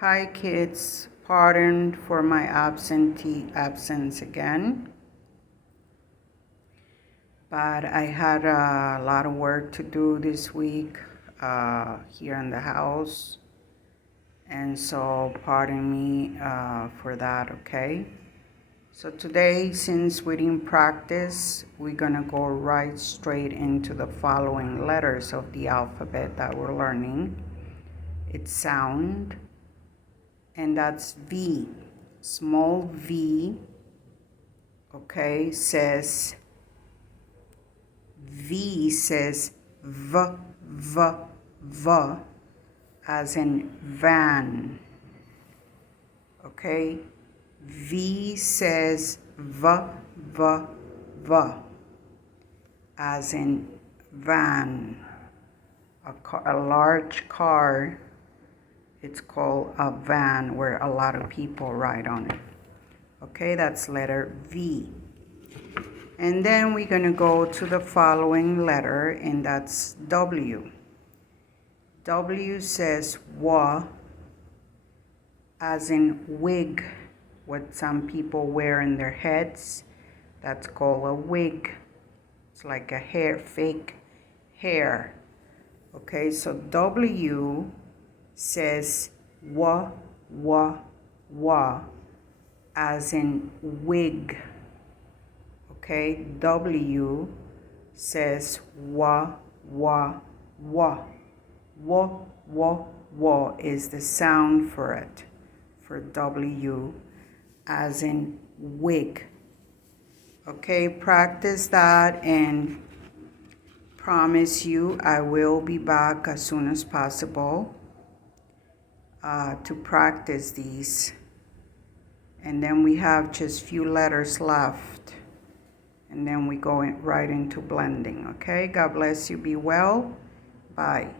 Hi kids, pardon for my absence again, but I had a lot of work to do this week here in the house, and so pardon me for that, okay? So today, since we didn't practice, we're gonna go right straight into the following letters of the alphabet that we're learning. It's sound, and that's V. Small V, okay, says V says V, as in van, okay? V says V, as in van. A large car, it's called a van where a lot of people ride on it. Okay, that's letter V. And then we're going to go to the following letter, and that's W. W says wa, as in wig, what some people wear in their heads. That's called a wig. It's like a hair, fake hair. Okay, so W says wa, as in wig. Okay, W says wa. Wa is the sound for it, for W, as in wig. Okay, practice that, and promise you I will be back as soon as possible to practice these. And then we have just few letters left, and then we go right into blending. Okay, God bless you. Be well. Bye.